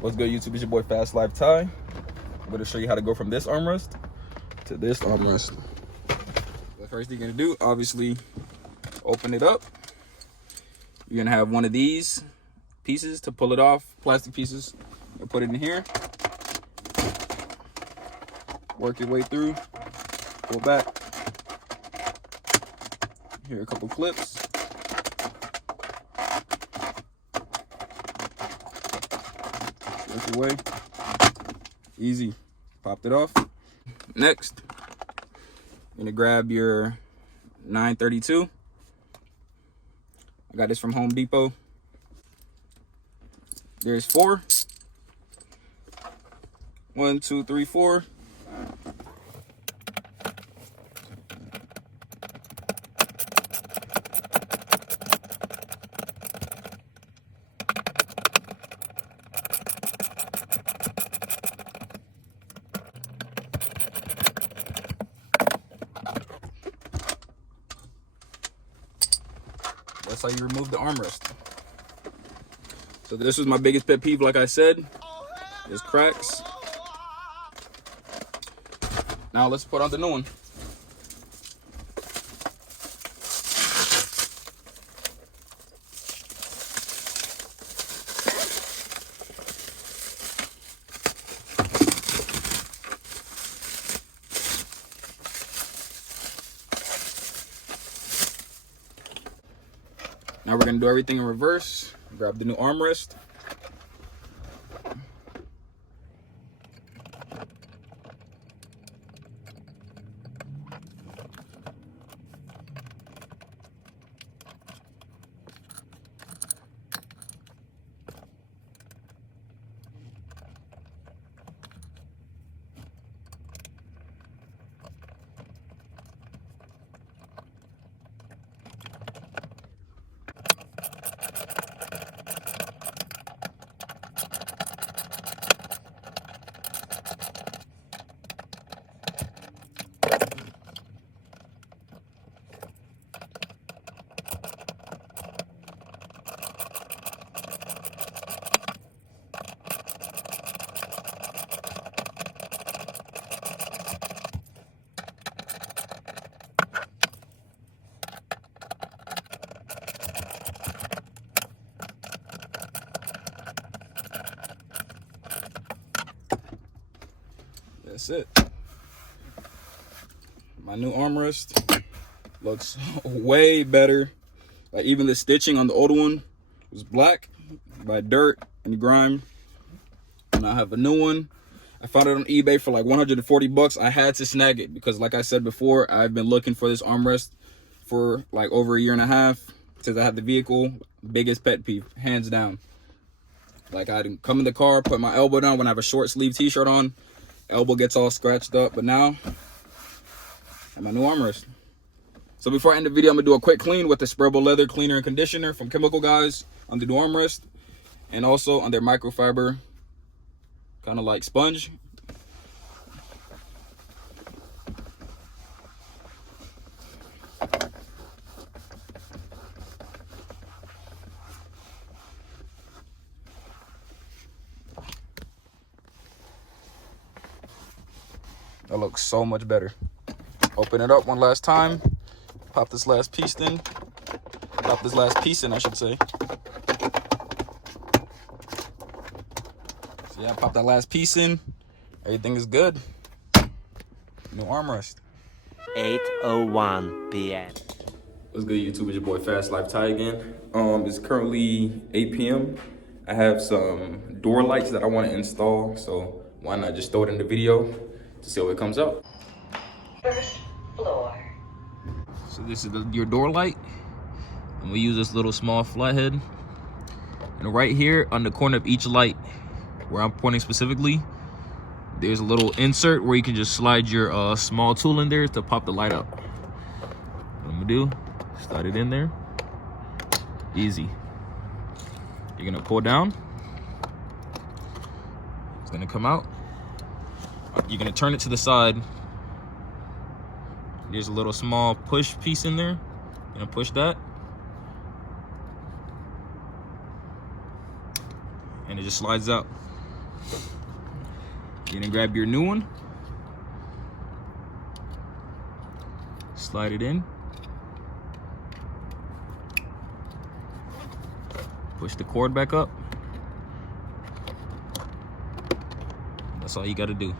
What's good, YouTube? It's your boy Fast Life Ty. I'm going to show you how to go from this armrest to this armrest. The first thing you're going to do, obviously, open it up. You're going to have one of these pieces to pull it off, plastic pieces, and put it in here. Work your way through, pull back. Here are a couple clips. Work your way. Easy. Popped it off. Next, you're gonna grab your 932. I got this from Home Depot. There's 4. 1, 2, 3, 4. That's how you remove the armrest. So this was my biggest pet peeve, like I said, is cracks. Now let's put on the new one. Now we're gonna do everything in reverse. Grab the new armrest. That's it. My new armrest looks way better. Like even the stitching on the old one was black by dirt and grime. And I have a new one. I found it on eBay for like 140 bucks. I had to snag it because like I said before, I've been looking for this armrest for like over a year and a half since I had the vehicle. Biggest pet peeve, hands down. Like I'd come in the car, put my elbow down when I have a short sleeve t-shirt on. Elbow gets all scratched up, but now I have my new armrest. So before I end the video, I'm gonna do a quick clean with the sprayable leather cleaner and conditioner from Chemical Guys on the new armrest, and also on their microfiber, kind of like sponge. That looks so much better. Open it up one last time. Pop this last piece in. Pop this last piece in, I should say. So yeah, pop that last piece in. Everything is good. New armrest. 8:01 p.m. What's good, YouTube? It's your boy Fast Life Ty again. It's currently 8 p.m. I have some door lights that I want to install, so why not just throw it in the video to see how it comes out. First floor. So this is your door light, and we use this little small flathead. And right here on the corner of each light, where I'm pointing specifically, there's a little insert where you can just slide your small tool in there to pop the light up. What I'm gonna do, slide it in there. Easy. You're gonna pull down. It's gonna come out. You're gonna turn it to the side. There's a little small push piece in there. You're gonna push that. And it just slides out. You're gonna grab your new one, slide it in, push the cord back up. That's all you gotta do.